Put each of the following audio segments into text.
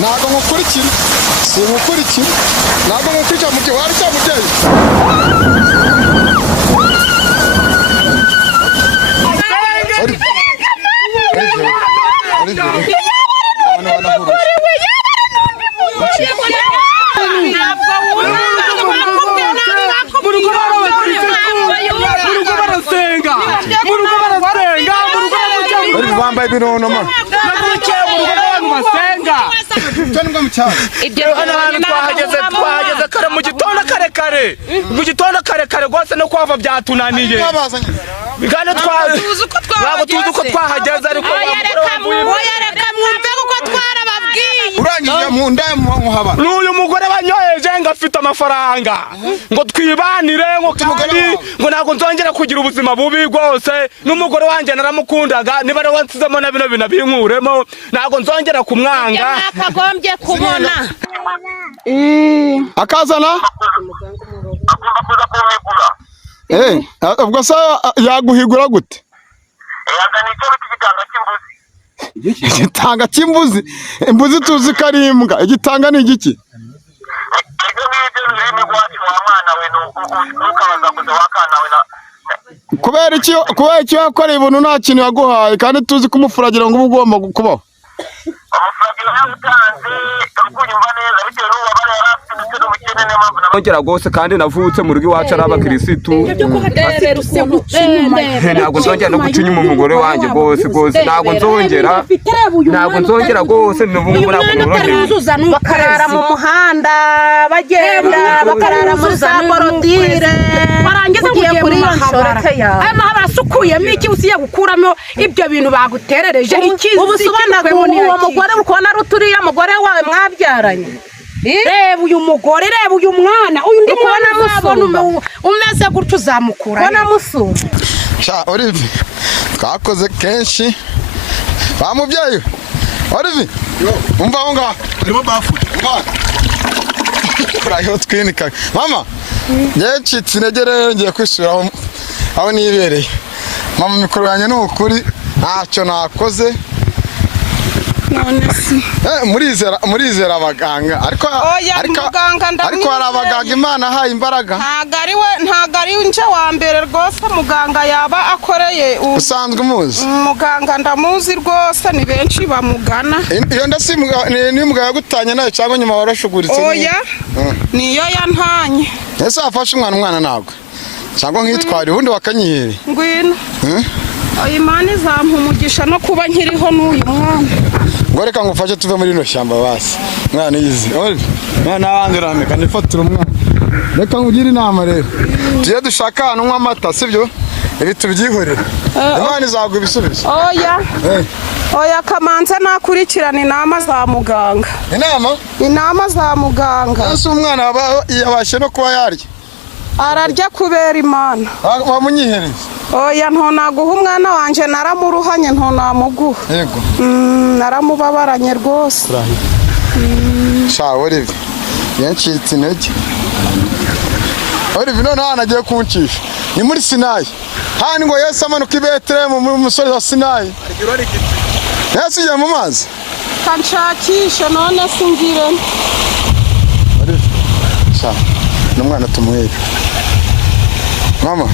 ntabwo ngukurikira singukurikira ntabwo ngukurikira mu gihe wari cyamubyeyi bambaye ibinono ma twahageze kare mu gitondo kare rwose no kwava byatunaniye kandi ntabwo tuzi uko twahageze ariko reka mwumve kuko twarababwiye urangije mu nda muhaba n'uyu mugore wanyoheje ngo afite amafaranga ngo twibanire ngo kandi ngo ntabwo nzongera kugira ubuzima bubi rwose n'umugore wanjye naramukundaga niba ari wansizemo na bino bintu binkuremo ntabwo nzongera kumwanga akagombye kubona akazana ubwo se yaguhigura gute yazana icyo bita igitanga cy'imbuzi igitanga cy'imbuzi imbuzi tuzi ko ari imbwa igitanga ni igiki ibyo ngibyo rurimi rwacu wa mwana we ntukabaza kuza wakana we kubera icyo yakoreye ibintu nta kintu yaguhaye kandi tuzi kumufuragira ngo uba ugomba kubaho umufuragiro yawutanze urukunyumva neza bitewe n'ububabare yari afite ndetse n'ubukene niyo mpamvu nongera rwose kandi navutse mu rugo iwacu ari abakirisitu ntabwo nzongera no guca inyuma umugore wanjye rwose ntabwo nzongera rwose n'ubu ntabwo norohewe bakarara mu muhanda bagenda bakarara muri za borodire warangiza ugiye kuri iyo nshoreke yawe aya mahaba asukuyemo iki usiye gukuramo ibyo bintu baguterereje ubu sobanura uwo mugore ukubona ari uturiye umugore wawe mwabyaranye reba uyu mugore reba uyu mwana uyu ndi mwana musumba umeze gutyo uzamukura ubona musumba Olive twakoze kenshi bamubyeyi Olive umva aho ngaho arimo bafuye kurayo twinika mama ncitse intege rero ngiye kwisubira aho nibereye mama mikoro yanjye ni ukuri ntacyo nakoze none si murizera abaganga ariko hari abaganga Imana ahaye imbaraga ntago ari nje wa mbere rwose muganga yaba akoreye usanzwe umuzi muganga ndamuzi rwose ni benshi bamugana iyo ndasi ni muganga yagutanye nayo cyangwa nyuma warashuguritse oya niyo yantanye ese afashe umwana ntabwo cyangwa nkitwara ubundi bakanyihere ngwino Imana izampa umugisha no kuba nkiriho n'uyu mwana ngo reka ngufashe tuve muri rino shyamba basi mwana yizi mwana abandi urameka nifatira umwana reka nkugire inama rero tujye dushaka ahantu unywa amata sibyo ibi tubyihorera Imana izaguha ibisubizo oya kamanze nakurikirana inama za muganga inama za muganga ese umwana yabashe no kuba yarya ararya kubera Imana wamunyihereza oya ntonaguha umwana wanje naramuruhanye ntonamuguha yego naramubabaranye rwose sha Olive yancitse intege Olive none hano agiye kuncisha ni muri Sinayi hano ngo Yesu amanuka i Betelehemu mu musozi wa Sinayi Yesu ugiye mu mazi kanshakishe none singire Olive sha n'umwana tumwere mama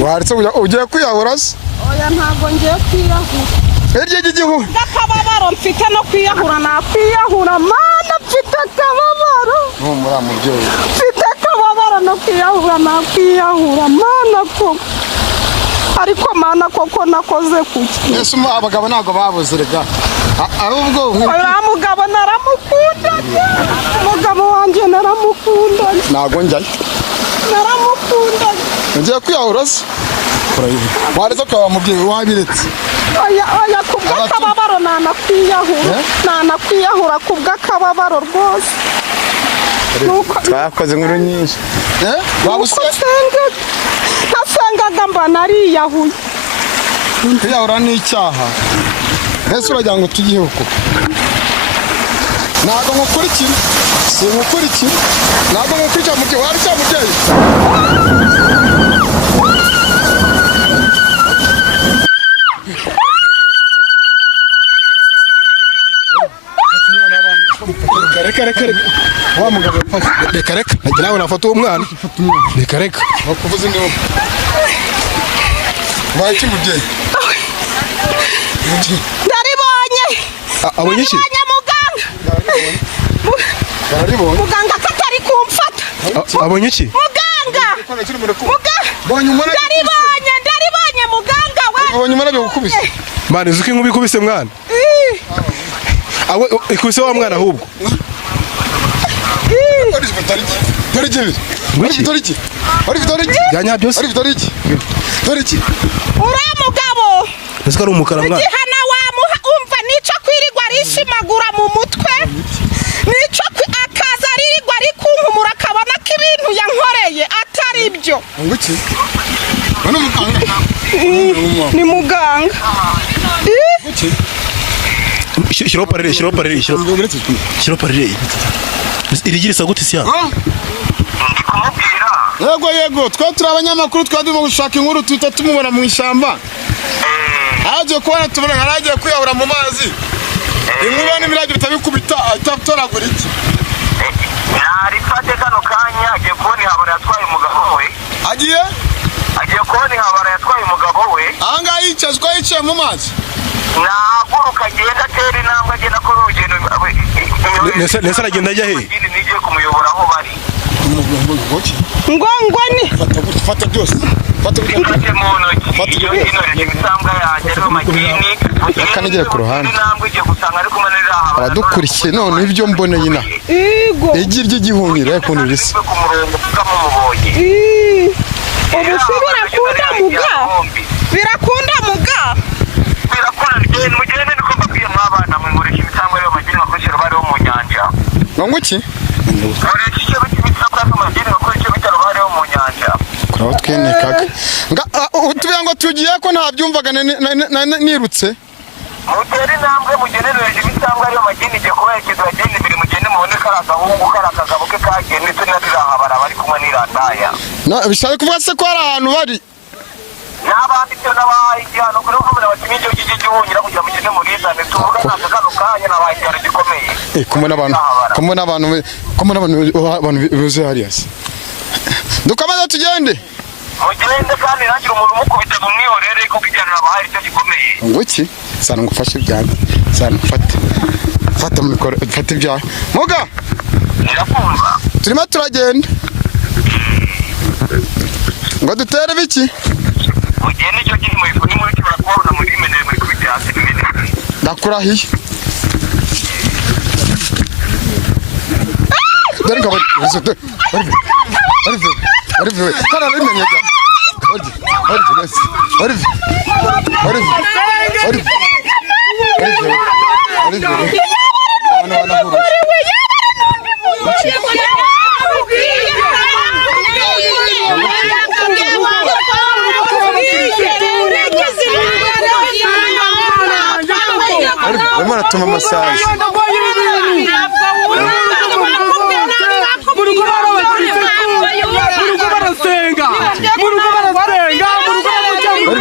waritse ugiye kwiyahura se oya ntago ngiye kwiyahura hirya y'igihugu akababaro mfite no kwiyahura nakwiyahura mana mfite akababaro muri mubyeyi mfite akababaro no kwiyahura nakwiyahura mana ko ariko mana koko nakoze kuki ese abagabo ntago babuze rega ahubwo oya mugabo naramukunda umugabo wanjye naramukunda ntago njyayo naramukunda ugiye kwiyahura se waretse kwa mubyeyi wabiretse oya kubw'akababaro nanakwiyahura kubw'akababaro rwose twakoze inkuru nyinshi nasengaga mba nariyahuye kwiyahura ni icyaha mbese uragira ngo tugihe uko ntabwo ngukurikira singukurikira ntabwo ngukurikira mu gihe wari cyamubyeyi reka wa mugabo reka nagira nafata uwo mwana reka bakuvuze ndi baki mubyeyi ndaribonye abonye iki muganga katari kumfata abonye iki muganga ndaribonye muganga we abonye umwana bigukubise mwana uzi ko inkuba ikubise mwana awe ikubise wa mwana ahubwo uriya mugabo ese ko ari umukara mwana igihana wamuha umva nico kwirirwa arishimagura mu mutwe nico akaza aririrwa ari kunkumura akabona ko ibintu yankoreye atari byo ni muganga shiro parere irigirisa gute siya yego twa turi abanyamakuru twadimo gushaka inkuru tuta tumubona mu ishamba aje kubona tubona haragiye kwiyahura mu mazi inkuba n'ibirage bitabikubita atatoragura iki narifate kano kanya agiye kubona ihabara yatwaye umugabo we agiye kubona ihabara yatwaye umugabo we ahangaha yicaye mu mazi nahaguruka agenda atera intambwe agenda akora urugendo nese aragenda ajya he nigiye kumuyobora aho bari ngongoni fata byose fata mu ntoki iyo inorera ibisambwa yanjye ariho magini akanegera ku ruhande intambwe igiye gusanga ari kumwe n'iraha abadukurikiye none ibyo mboneye ina igi ry'igihumiro yakunda risa ku murongo ukamumubonye ubu birakunda muga mugende niko mbabwiye mwabana mwe muresha ibisambwa ariho magini bakoresha bariho mu nyanja ngo iki muresha icyo biti ibisambwa ariho magini bakoresha icyo bitaro bariho mu nyanja kuraho twenekaga tubiya ngo tugiye ko ntabyumvaga nirutse mutera intambwe mugenerereje ibisambwa ariho magini igiye kubaherekeza bagenda imbere mugende mubone kari agahungu kari akagabo ke kagiye ndetse n'abirahabara bari kumwe n'irandaya bishaka kuvuga se ko hari ahantu bari n'abanditse n'abahaye igihano kuri ukomera bati n'icyo cy'igihungira kugira mugende murizane tuvuga ntabwo kano kanya nabaye igihano gikomeye kumwe n'abantu buze hariya se dukomeze tugende mugende kandi ntagire umuntu umukubita ngo mwihorere kuko igihano nabahaye icyo gikomeye ngo iki sana ngufashe ibyanjye sana fata ibyawe muga irakumva turimo turagenda ngo dutere biki mugende icyo gihe mu ifu nimuri kibura kubona muri menere muri kubite hasi n'ibindi ndakurahiye dore ngo bari kana bimenyega Vamos lá tomar massagem.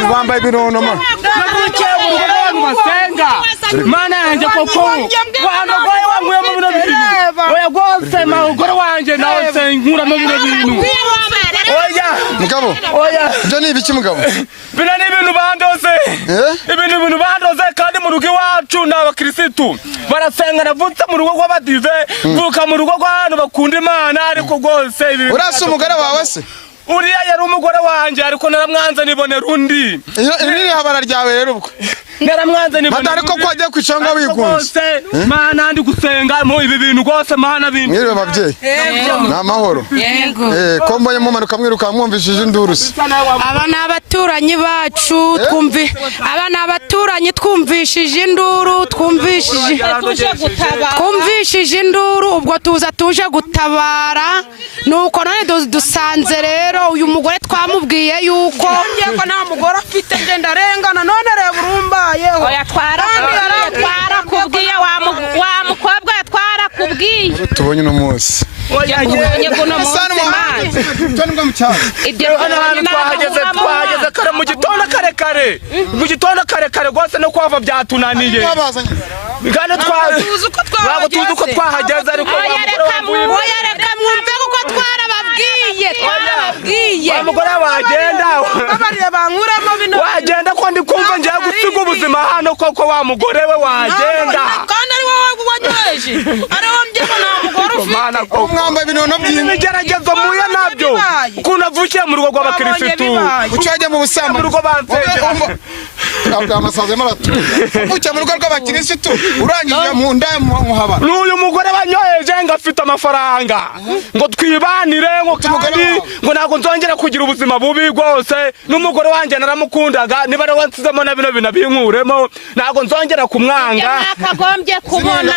Bambaye binono ma. Mana yanjye koko wano goye wanguye mu bino bintu oya gose ma ugore wanje nawe senkura mu bino bintu oya mugabo oya byo ni ibiki mugabo bino ni ibintu bandose ibintu bandose kandi mu rugo iwacu n'abakirisitu barasenga navutse mu rugo rw'abadive mvuka mu rugo rw'abantu bakunda Imana ariko gose ibi urasa umugore wawe se uriya yari umugore wanje ariko naramwanze nibonera undi iri habara ryawe rero ubwo naramwanze nibonera madari ko kwagiye kwicanga wigunze mana ndi gusenga mu ibi bintu gose mana bintu mwiriwe babyeyi n'amahoro yego ko mbaye mumanuka mwiruka mwumvishije induru se aba ni abaturanyi bacu twumvishije induru twumvishije induru ubwo tuza tuje gutabara nuko none dusanze rero uyu mugore twamubwiye yuko ko nta mugore afite ngenda arengana none reba urumbayeho oya twarakubwiye wa mukobwa twarakubwiye twababwiye tubonye uno munsi tubonye kuno munsi ibyo twahageze kare mu gitondo kare rwose no kwava byatunaniye kandi tuzi uko twahageze ariko reka mwumve kuko twarababwiye umugore wagenda ko ndi kumva ngiye gusiga ubuzima hano koko wa mugore we wagenda kandi ari wowe wanyoheje ari wowe mbyemo nta mugore ufite umwamba ibinono ibigeragezo muye nabyo ukuntu avukiye mu rugo rw'abakirisitu ucajya mu busambanyi mu rugo bansengera amasazi maratu uvukiye mu rugo rw'abakirisitu urangije mu nda muhaba n'uyu mugore wanyoheje ngo afite amafaranga ngo twibanire ngo kandi ngo ntabwo nzongera kugira ubuzima bubi rwose n'umugore wanjye naramukundaga niba ari wansizemo na bino bintu binkuremo ntabwo nzongera kumwanga nakagombye kubona